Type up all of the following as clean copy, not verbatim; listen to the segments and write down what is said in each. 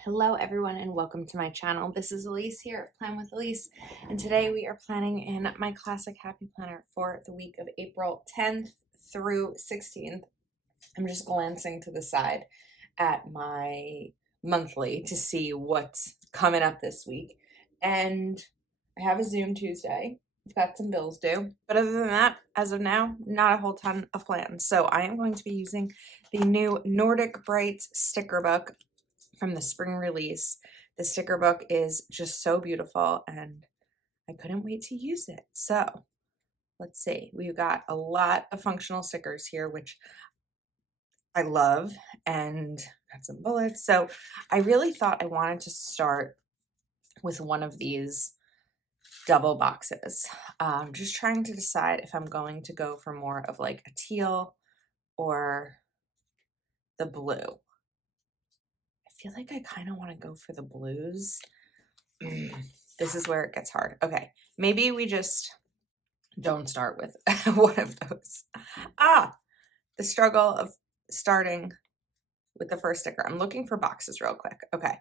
Hello everyone and welcome to my channel. This is Elise here of Plan with Elise, and today we are planning in my classic happy planner for the week of April 10th through 16th. I'm just glancing to the side at my monthly to see what's coming up this week, and I have a Zoom Tuesday. I've got some bills due, but other than that, as of now, not a whole ton of plans. So I am going to be using the new Nordic Brights sticker book from the spring release. The sticker book is just so beautiful and I couldn't wait to use it. So let's see, we've got a lot of functional stickers here, which I love, and got some bullets. So I really thought I wanted to start with one of these double boxes. Just trying to decide if I'm going to go for more of like a teal or the blue. I feel like I kind of want to go for the blues. This is where it gets hard. Okay, maybe we just don't start with one of those. The struggle of starting with the first sticker. I'm looking for boxes real quick. Okay,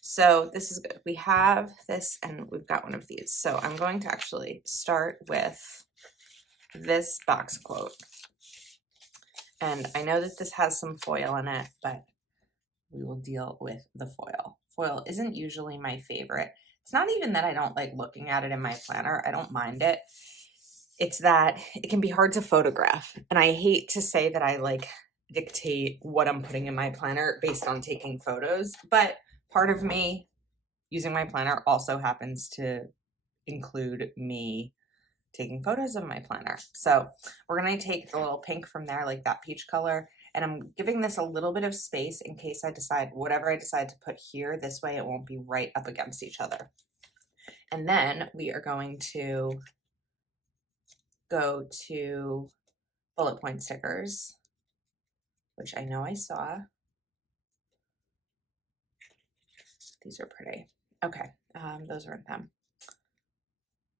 so this is good. We have this and we've got one of these. So I'm going to actually start with this box quote. And I know that this has some foil in it, but we will deal with the foil. Foil isn't usually my favorite. It's not even that I don't like looking at it in my planner. I don't mind it. It's that it can be hard to photograph. And I hate to say that I like dictate what I'm putting in my planner based on taking photos, but part of me using my planner also happens to include me taking photos of my planner. So we're gonna take the little pink from there, like that peach color, and I'm giving this a little bit of space in case I decide, whatever I decide to put here, this way it won't be right up against each other. And then we are going to go to bullet point stickers, which I know I saw. These are pretty. Okay, those aren't them.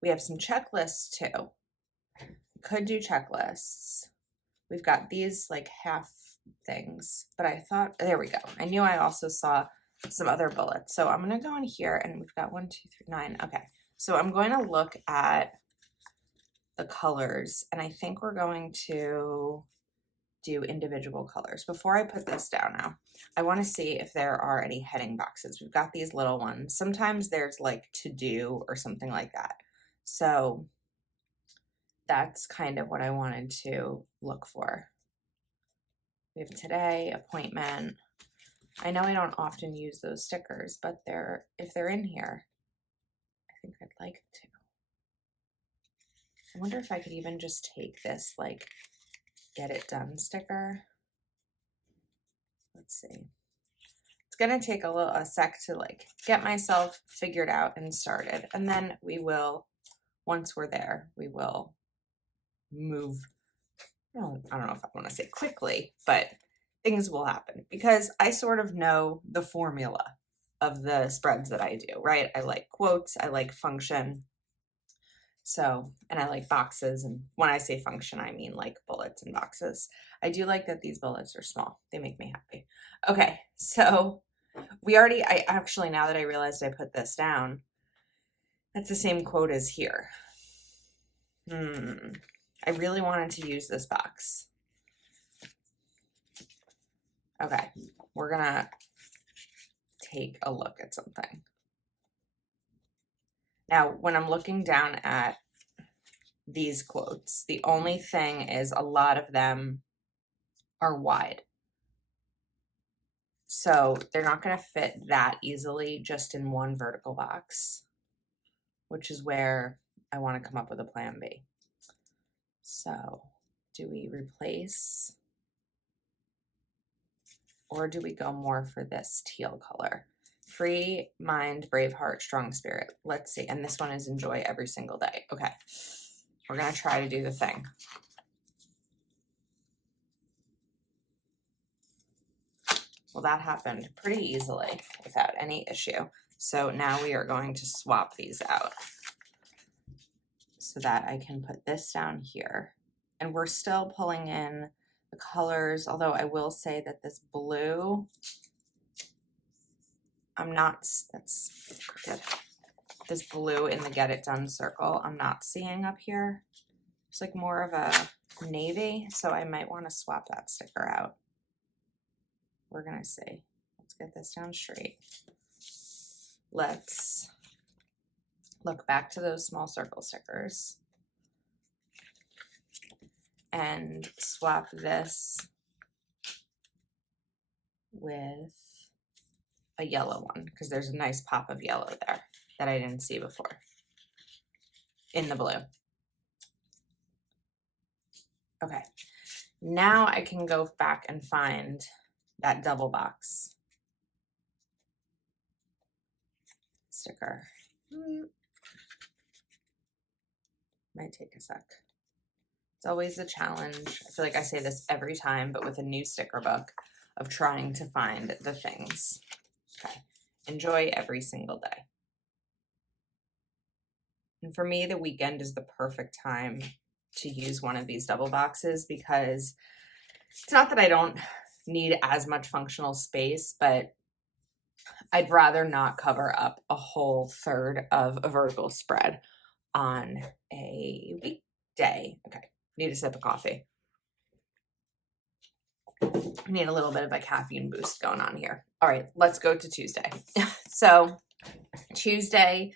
We have some checklists too. Could do checklists. We've got these like half things, but I thought, there we go. I knew I also saw some other bullets. So I'm gonna go in here and we've got 1, 2, 3, 9. Okay, so I'm going to look at the colors and I think we're going to do individual colors. Before I put this down now, I want to see if there are any heading boxes. We've got these little ones. Sometimes there's like to do or something like that. So that's kind of what I wanted to look for. We have today, appointment. I know I don't often use those stickers, but if they're in here, I think I'd like to. I wonder if I could even just take this like get it done sticker. Let's see. It's gonna take a sec to like get myself figured out and started, and then we will, once we're there, we will move. Well, I don't know if I want to say quickly, but things will happen because I sort of know the formula of the spreads that I do, right? I like quotes, I like function. So, and I like boxes. And when I say function, I mean like bullets and boxes. I do like that these bullets are small. They make me happy. Okay, so I actually, now that I realized I put this down, that's the same quote as here. I really wanted to use this box. Okay, we're gonna take a look at something. Now, when I'm looking down at these quotes, the only thing is a lot of them are wide. So they're not gonna fit that easily just in one vertical box, which is where I wanna come up with a plan B. So do we replace, or do we go more for this teal color? Free mind, brave heart, strong spirit. Let's see. And this one is enjoy every single day. Okay. We're going to try to do the thing. Well, that happened pretty easily without any issue. So now we are going to swap these out so that I can put this down here. And we're still pulling in the colors, although I will say that this blue I'm not, that's crooked. This blue in the Get It Done circle, I'm not seeing up here. It's like more of a navy, so I might want to swap that sticker out. We're gonna see. Let's get this down straight. Let's look back to those small circle stickers and swap this with a yellow one, because there's a nice pop of yellow there that I didn't see before in the blue. Okay, now I can go back and find that double box sticker. Might take a sec. It's always a challenge. I feel like I say this every time, but with a new sticker book, of trying to find the things. Okay, enjoy every single day. And for me, the weekend is the perfect time to use one of these double boxes, because it's not that I don't need as much functional space, but I'd rather not cover up a whole third of a vertical spread on a weekday. Okay, need a sip of coffee. Need a little bit of a caffeine boost going on here. All right, let's go to Tuesday. So Tuesday,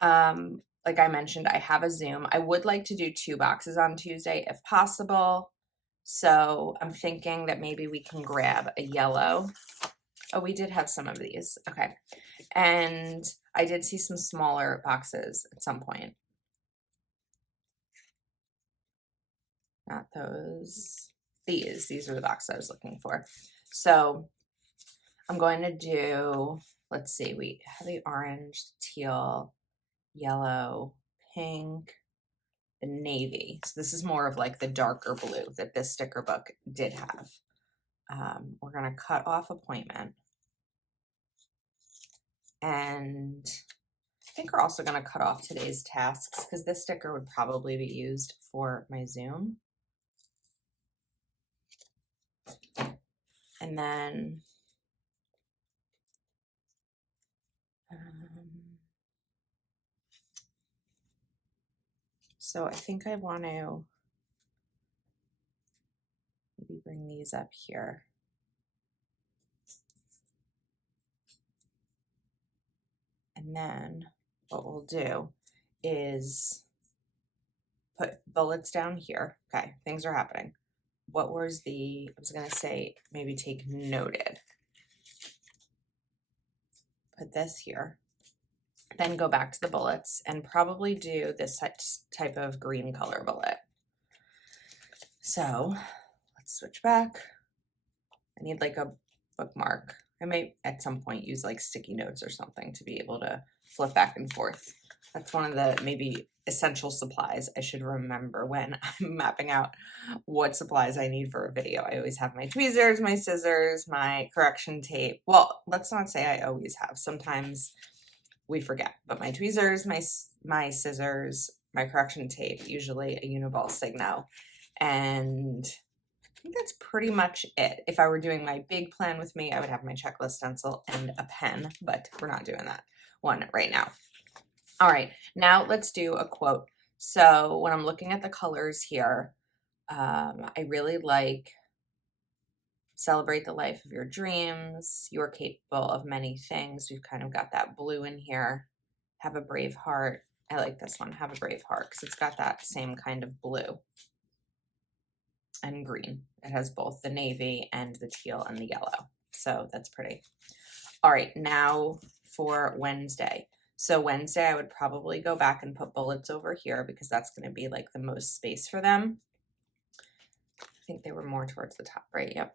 like I mentioned, I have a Zoom. I would like to do 2 boxes on Tuesday if possible. So I'm thinking that maybe we can grab a yellow. Oh, we did have some of these. Okay. And I did see some smaller boxes at some point. Not those. These are the boxes I was looking for. So I'm going to do, let's see, we have the orange, teal, yellow, pink, the navy. So this is more of like the darker blue that this sticker book did have. We're going to cut off appointment. And I think we're also going to cut off today's tasks, because this sticker would probably be used for my Zoom. And then so I think I want to maybe bring these up here. And then what we'll do is put bullets down here. Okay, things are happening. What was I was going to say, maybe take noted. Put this here. Then go back to the bullets and probably do this type of green color bullet. So let's switch back. I need like a bookmark. I might at some point use like sticky notes or something to be able to flip back and forth. That's one of the maybe essential supplies I should remember when I'm mapping out what supplies I need for a video. I always have my tweezers, my scissors, my correction tape. Well, let's not say I always have. Sometimes we forget, but my tweezers, my scissors, my correction tape, usually a Uniball Signo, and I think that's pretty much it. If I were doing my big plan with me, I would have my checklist stencil and a pen, but we're not doing that one right now. All right, now let's do a quote. So when I'm looking at the colors here, I really like celebrate the life of your dreams. You're capable of many things. We've kind of got that blue in here. Have a brave heart. I like this one, have a brave heart, because it's got that same kind of blue and green. It has both the navy and the teal and the yellow. So that's pretty. All right, now for Wednesday. So Wednesday, I would probably go back and put bullets over here, because that's going to be like the most space for them. I think they were more towards the top, right? Yep.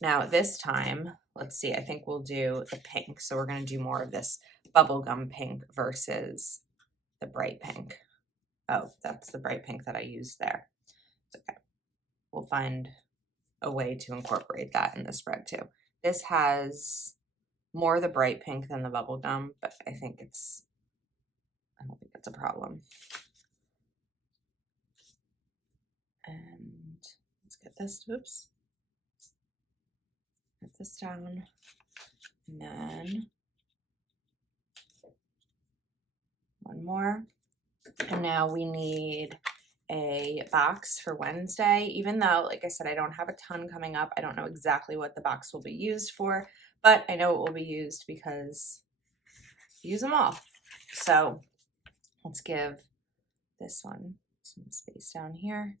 Now this time, let's see, I think we'll do the pink. So we're going to do more of this bubblegum pink versus the bright pink. Oh, that's the bright pink that I used there. It's okay. We'll find a way to incorporate that in the spread too. This has more of the bright pink than the bubblegum, but I don't think it's a problem. And let's get this, oops. Get this down. And then one more. And now we need a box for Wednesday. Even though, like I said, I don't have a ton coming up, I don't know exactly what the box will be used for, but I know it will be used because I use them all. So let's give this one some space down here.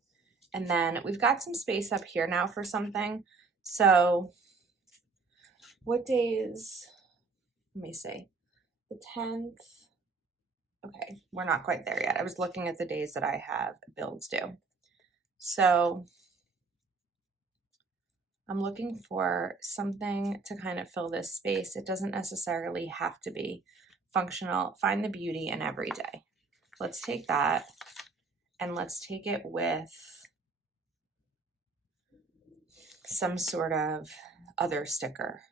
And then we've got some space up here now for something. So what days? Let me see. The 10th. Okay, we're not quite there yet. I was looking at the days that I have builds due. So I'm looking for something to kind of fill this space. It doesn't necessarily have to be functional. Find the beauty in every day. Let's take that and let's take it with some sort of other sticker.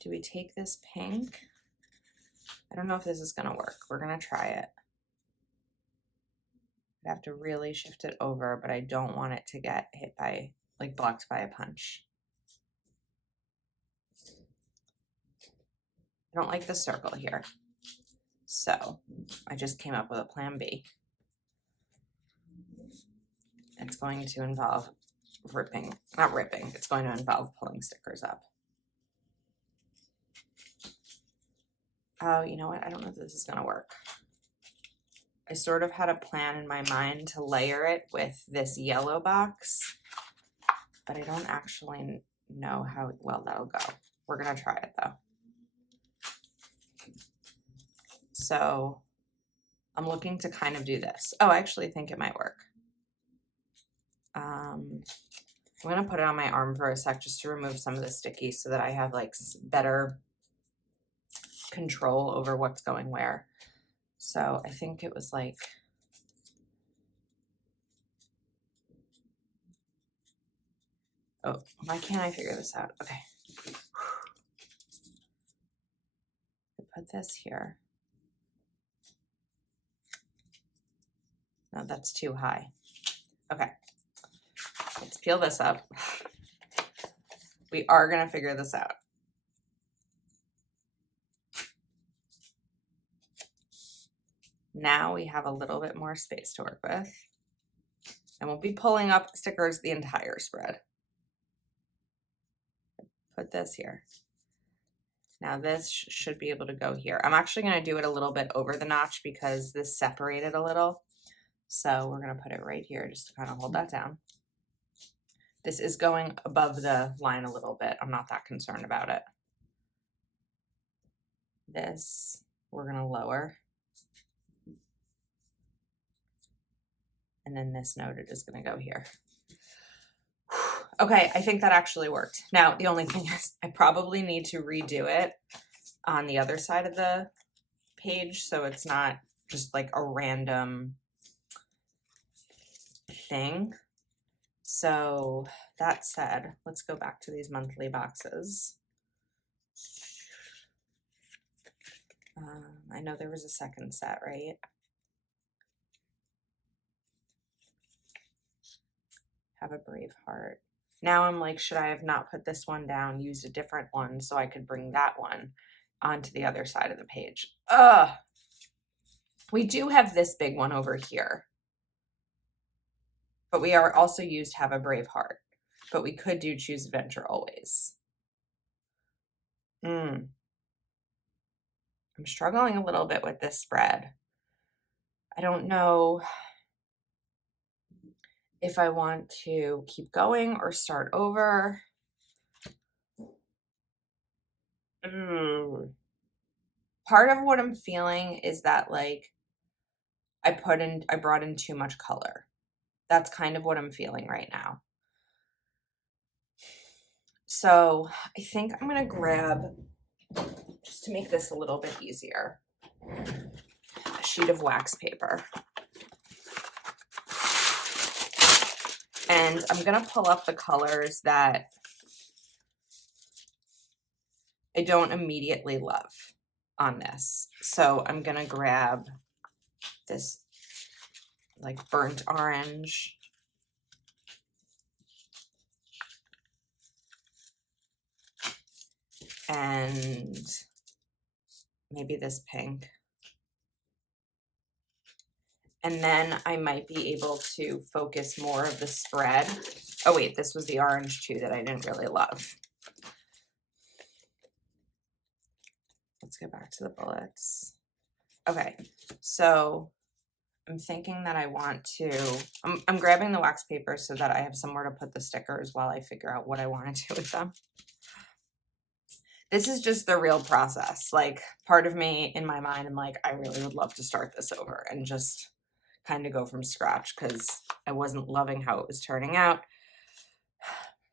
Do we take this pink? I don't know if this is gonna work. We're gonna try it. I have to really shift it over, but I don't want it to get hit by, like, blocked by a punch. I don't like the circle here. So I just came up with a plan B. It's going to involve not ripping, it's going to involve pulling stickers up. Oh, you know what? I don't know if this is gonna work. I sort of had a plan in my mind to layer it with this yellow box, but I don't actually know how well that'll go. We're gonna try it though. So I'm looking to kind of do this. Oh, I actually think it might work. I'm gonna put it on my arm for a sec just to remove some of the sticky so that I have like better control over what's going where. So I think it was like, oh, why can't I figure this out? Okay. Put this here. No, that's too high. Okay. Let's peel this up. We are gonna figure this out. Now we have a little bit more space to work with. And we'll be pulling up stickers the entire spread. Put this here. Now this should be able to go here. I'm actually gonna do it a little bit over the notch because this separated a little. So we're gonna put it right here just to kind of hold that down. This is going above the line a little bit. I'm not that concerned about it. This we're gonna lower. And then this noted is gonna go here. Okay, I think that actually worked. Now, the only thing is I probably need to redo it on the other side of the page so it's not just like a random thing. So that said, let's go back to these monthly boxes. I know there was a second set, right? Have a brave heart. Now I'm like, should I have not put this one down, used a different one so I could bring that one onto the other side of the page? Ugh. We do have this big one over here. But we are also used Have a Brave Heart. But we could do Choose Adventure Always. I'm struggling a little bit with this spread. I don't know if I want to keep going or start over. Part of what I'm feeling is that like I brought in too much color. That's kind of what I'm feeling right now. So I think I'm gonna grab, just to make this a little bit easier, a sheet of wax paper. And I'm gonna pull up the colors that I don't immediately love on this. So I'm gonna grab this like burnt orange. and maybe this pink. And then I might be able to focus more of the spread. Oh wait, this was the orange too that I didn't really love. Let's go back to the bullets. Okay, so I'm thinking that I want to, I'm grabbing the wax paper so that I have somewhere to put the stickers while I figure out what I want to do with them. This is just the real process. Like, part of me in my mind, I'm like, I really would love to start this over and just kind of go from scratch because I wasn't loving how it was turning out.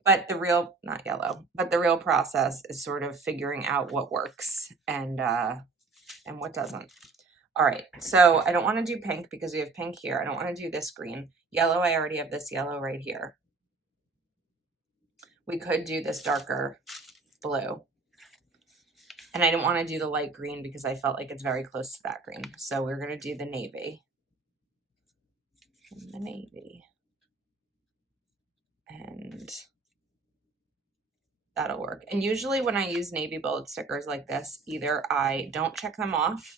But the real, not yellow, but the real process is sort of figuring out what works and what doesn't. All right, so I don't want to do pink because we have pink here. I don't want to do this green. Yellow, I already have this yellow right here. We could do this darker blue. And I didn't want to do the light green because I felt like it's very close to that green. So we're going to do the navy. The navy. And that'll work. And usually when I use navy bullet stickers like this, either I don't check them off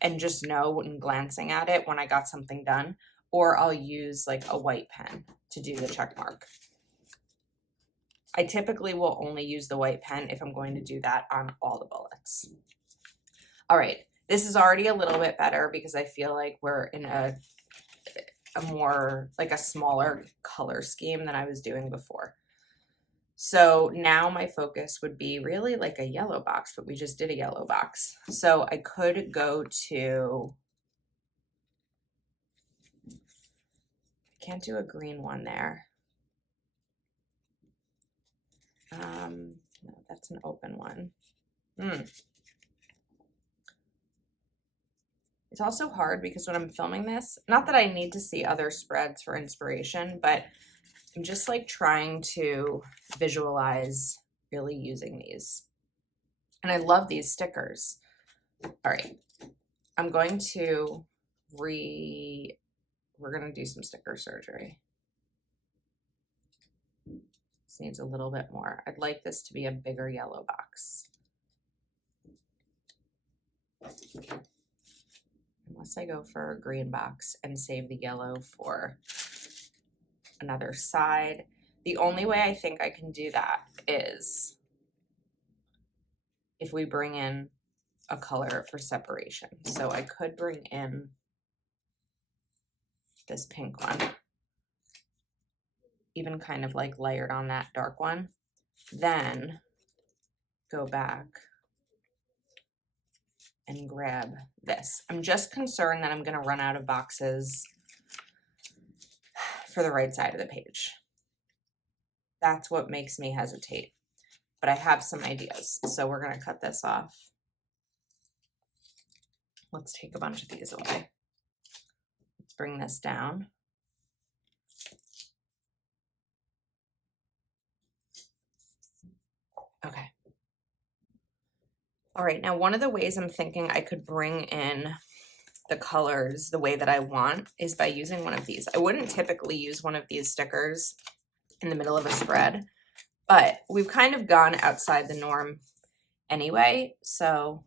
and just know when glancing at it when I got something done, or I'll use like a white pen to do the check mark. I typically will only use the white pen if I'm going to do that on all the bullets. All right, this is already a little bit better because I feel like we're in a more, like a smaller color scheme than I was doing before. So now my focus would be really like a yellow box, but we just did a yellow box. So I could go to, I can't do a green one there. No, that's an open one. It's also hard because when I'm filming this, not that I need to see other spreads for inspiration, but I'm just like trying to visualize really using these. And I love these stickers. All right, I'm going to we're going to do some sticker surgery. This needs a little bit more. I'd like this to be a bigger yellow box. Unless I go for a green box and save the yellow for another side. The only way I think I can do that is if we bring in a color for separation. So I could bring in this pink one, even kind of like layered on that dark one, then go back and grab this. I'm just concerned that I'm going to run out of boxes for the right side of the page. That's what makes me hesitate, but I have some ideas. So we're going to cut this off. Let's take a bunch of these away. Let's bring this down. Okay. All right, now one of the ways I'm thinking I could bring in the colors the way that I want is by using one of these. I wouldn't typically use one of these stickers in the middle of a spread, but we've kind of gone outside the norm anyway. So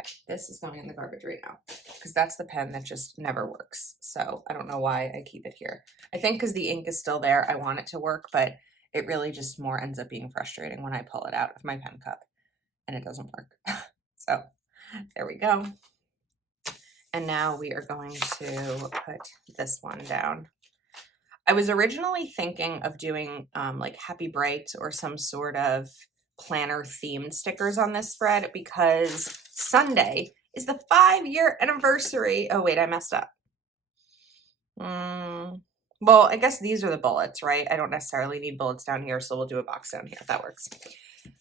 okay, this is going in the garbage right now because that's the pen that just never works. So I don't know why I keep it here. I think because the ink is still there, I want it to work, but it really just more ends up being frustrating when I pull it out of my pen cup and it doesn't work. So there we go. And now we are going to put this one down. I was originally thinking of doing like Happy Bright or some sort of planner themed stickers on this spread because Sunday is the 5-year anniversary. Oh wait, I messed up. Well, I guess these are the bullets, right? I don't necessarily need bullets down here, so we'll do a box down here if that works.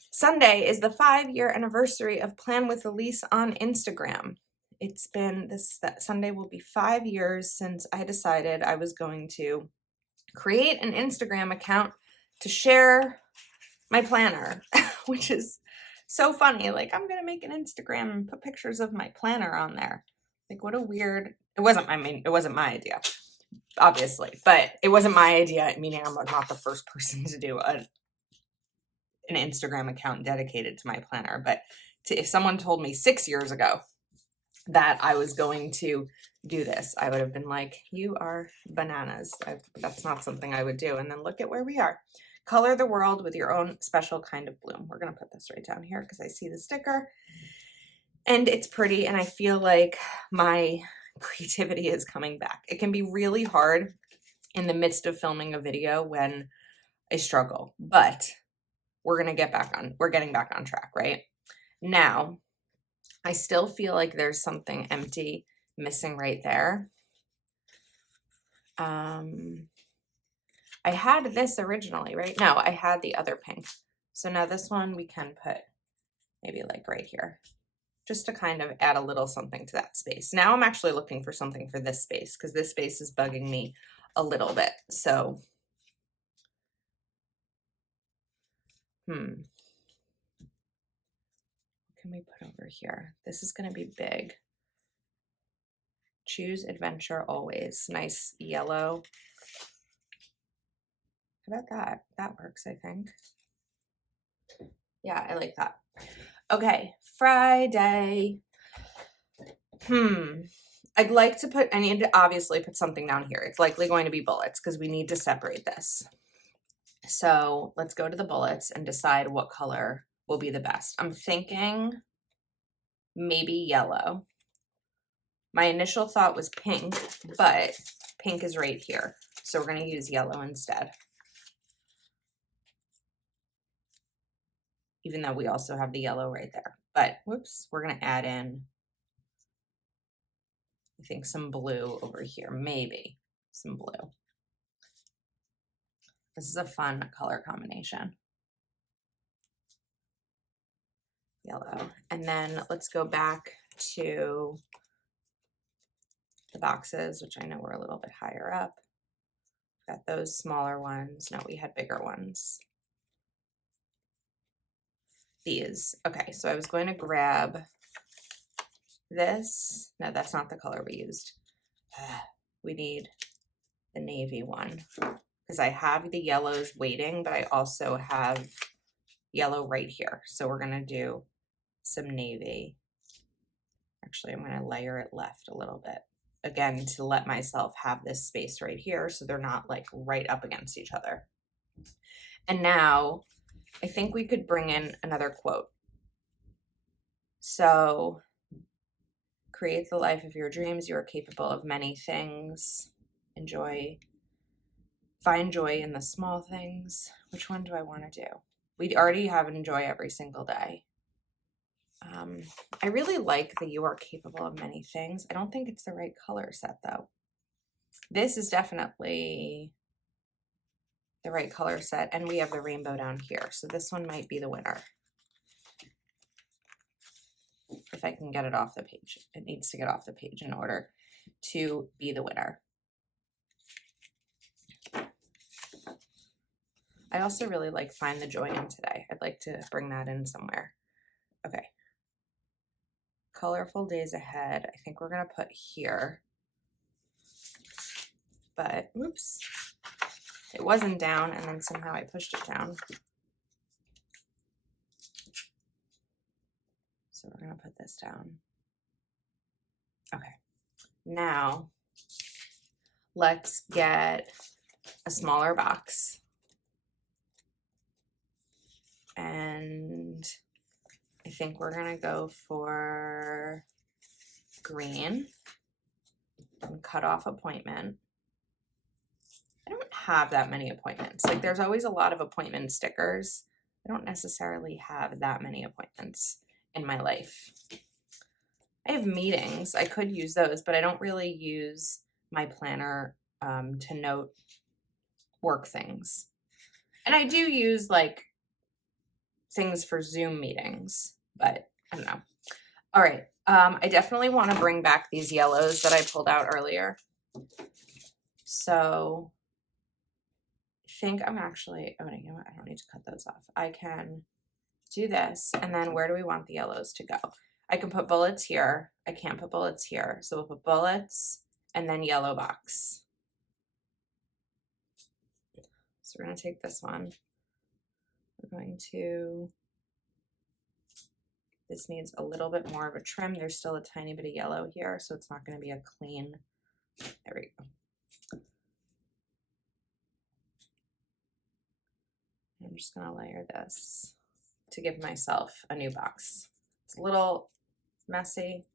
Sunday is the 5-year anniversary of Plan with Elise on Instagram. It's been that Sunday will be 5 years since I decided I was going to create an Instagram account to share my planner, which is so funny. Like, I'm going to make an Instagram and put pictures of my planner on there. Like, what a weird, it wasn't my idea, obviously, but it wasn't my idea, meaning I'm not the first person to do it. an Instagram account dedicated to my planner, but if someone told me 6 years ago that I was going to do this, I would have been like, you are bananas. That's not something I would do. And then look at where we are. Color the world with your own special kind of bloom. We're going to put this right down here because I see the sticker and it's pretty, and I feel like my creativity is coming back. It can be really hard in the midst of filming a video when I struggle, but we're getting back on track, right? Now, I still feel like there's something empty missing right there. I had this originally, right? No, I had the other pink. So now this one we can put maybe like right here, just to kind of add a little something to that space. Now I'm actually looking for something for this space because this space is bugging me a little bit. So, what can we put over here? This is going to be big. Choose adventure always. Nice yellow. How about that? That works, I think. Yeah, I like that. Okay, Friday. I'd like to I need to obviously put something down here. It's likely going to be bullets because we need to separate this. So let's go to the bullets and decide what color will be the best. I'm thinking maybe yellow. My initial thought was pink, but pink is right here. So we're going to use yellow instead. Even though we also have the yellow right there. But whoops, we're going to add in, I think, some blue over here. Maybe some blue. This is a fun color combination. Yellow. And then let's go back to the boxes, which I know were a little bit higher up. Got those smaller ones. No, we had bigger ones. These. Okay, so I was going to grab this. No, that's not the color we used. We need the navy one because I have the yellows waiting, but I also have yellow right here. So we're going to do some navy. Actually, I'm going to layer it left a little bit. Again, to let myself have this space right here so they're not like right up against each other. And now I think we could bring in another quote. So, create the life of your dreams. You are capable of many things. Find joy in the small things. Which one do I want to do? We already have enjoy every single day. I really like the you are capable of many things. I don't think it's the right color set though. This is definitely the right color set, and we have the rainbow down here. So this one might be the winner. If I can get it off the page. It needs to get off the page in order to be the winner. I also really like Find the Joy in Today. I'd like to bring that in somewhere. Okay. Colorful Days Ahead. I think we're going to put here. But, whoops. It wasn't down, and then somehow I pushed it down. So we're going to put this down. Okay. Now, let's get a smaller box. And I think we're going to go for green and cut off appointment. I don't have that many appointments. Like, there's always a lot of appointment stickers. I don't necessarily have that many appointments in my life. I have meetings. I could use those, but I don't really use my planner to note work things. And I do use like things for Zoom meetings, but I don't know. All right. I definitely want to bring back these yellows that I pulled out earlier. So I think I'm actually, oh, you know what? I don't need to cut those off. I can do this. And then where do we want the yellows to go? I can put bullets here. I can't put bullets here. So we'll put bullets and then yellow box. So we're going to take this one. We're going to, this needs a little bit more of a trim. There's still a tiny bit of yellow here, so it's not going to be a clean, there we go. I'm just going to layer this to give myself a new box. It's a little messy,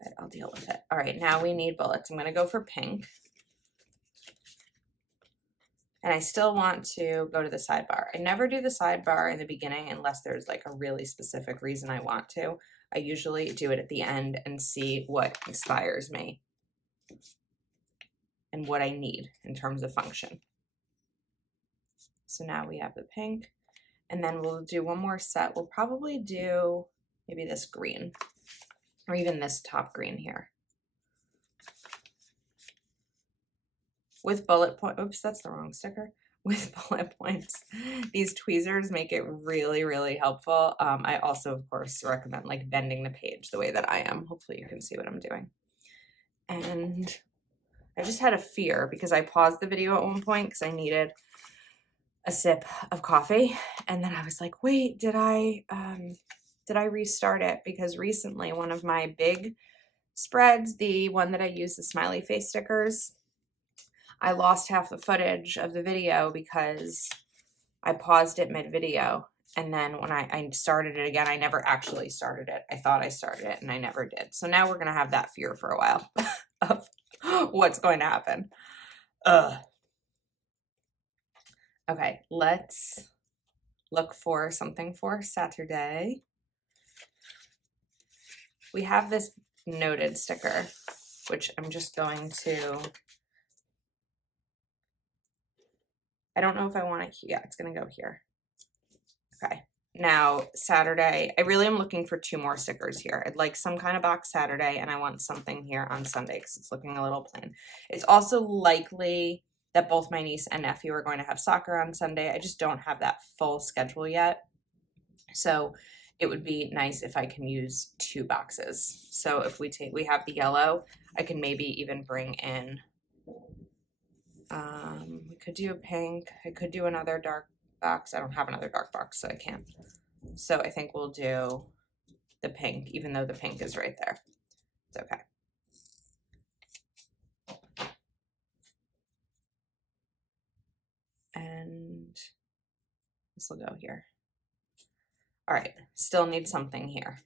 but I'll deal with it. All right, now we need bullets. I'm going to go for pink. And I still want to go to the sidebar. I never do the sidebar in the beginning unless there's like a really specific reason I want to. I usually do it at the end and see what inspires me and what I need in terms of function. So now we have the pink, and then we'll do one more set. We'll probably do maybe this green or even this top green here. With bullet point, oops, that's the wrong sticker. With bullet points, these tweezers make it really, really helpful. I also, of course, recommend like bending the page the way that I am. Hopefully you can see what I'm doing. And I just had a fear because I paused the video at one point because I needed a sip of coffee. And then I was like, wait, did I restart it? Because recently one of my big spreads, the one that I use the smiley face stickers, I lost half the footage of the video because I paused it mid-video. And then when I started it again, I never actually started it. I thought I started it and I never did. So now we're going to have that fear for a while of what's going to happen. Okay, let's look for something for Saturday. We have this noted sticker, which I'm just going to, I don't know if I want it, yeah, it's going to go here. Okay, now Saturday, I really am looking for 2 more stickers here. I'd like some kind of box Saturday, and I want something here on Sunday because it's looking a little plain. It's also likely that both my niece and nephew are going to have soccer on Sunday. I just don't have that full schedule yet. So it would be nice if I can use 2 boxes. So if we have the yellow, I can maybe even bring in, we could do a pink. I could do another dark box. I don't have another dark box, so I can't. So I think we'll do the pink, even though the pink is right there. It's okay. And this will go here. All right, still need something here.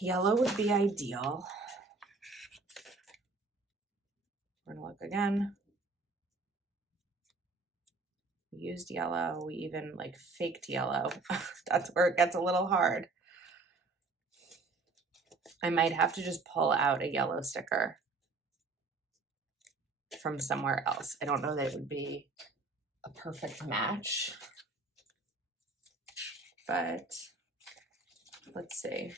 Yellow would be ideal. We're gonna look again. We used yellow, we even like faked yellow. That's where it gets a little hard. I might have to just pull out a yellow sticker from somewhere else. I don't know that it would be a perfect match, but let's see.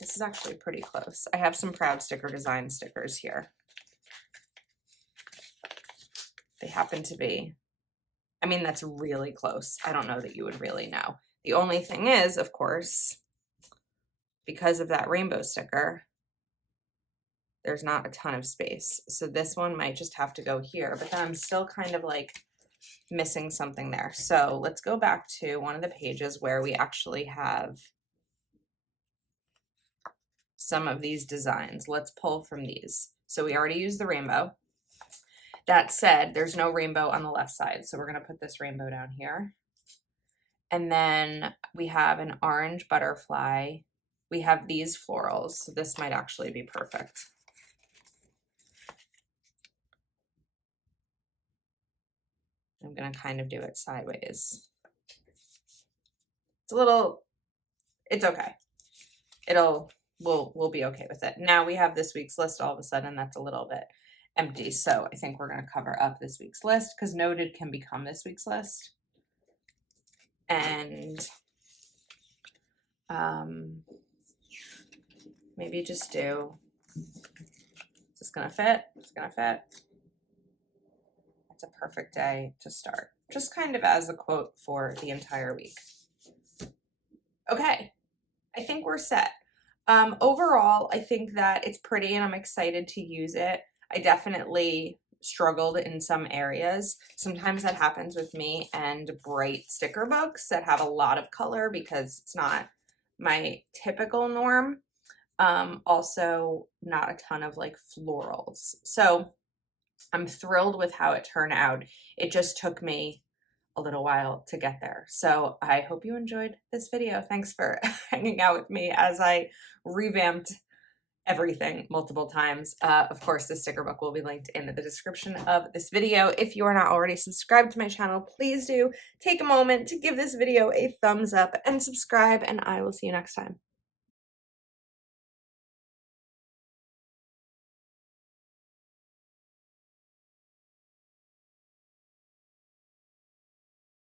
This is actually pretty close. I have some Proud Sticker Design stickers here. They happen to be, I mean, that's really close. I don't know that you would really know. The only thing is, of course, because of that rainbow sticker, there's not a ton of space. So this one might just have to go here, but then I'm still kind of like missing something there. So let's go back to one of the pages where we actually have some of these designs. Let's pull from these. So we already used the rainbow. That said, there's no rainbow on the left side. So we're going to put this rainbow down here. And then we have an orange butterfly. We have these florals. So this might actually be perfect. I'm going to kind of do it sideways. It's a little, it's okay. We'll be okay with it. Now we have this week's list. All of a sudden that's a little bit empty. So I think we're going to cover up this week's list because noted can become this week's list. And maybe just do, is this going to fit? It's going to fit. It's a perfect day to start. Just kind of as a quote for the entire week. Okay, I think we're set. Overall, I think that it's pretty and I'm excited to use it. I definitely struggled in some areas. Sometimes that happens with me and bright sticker books that have a lot of color because it's not my typical norm. Also not a ton of like florals. So I'm thrilled with how it turned out. It just took me a little while to get there. So I hope you enjoyed this video. Thanks for hanging out with me as I revamped everything multiple times. Of course, the sticker book will be linked in the description of this video. If you are not already subscribed to my channel, please do take a moment to give this video a thumbs up and subscribe, and I will see you next time.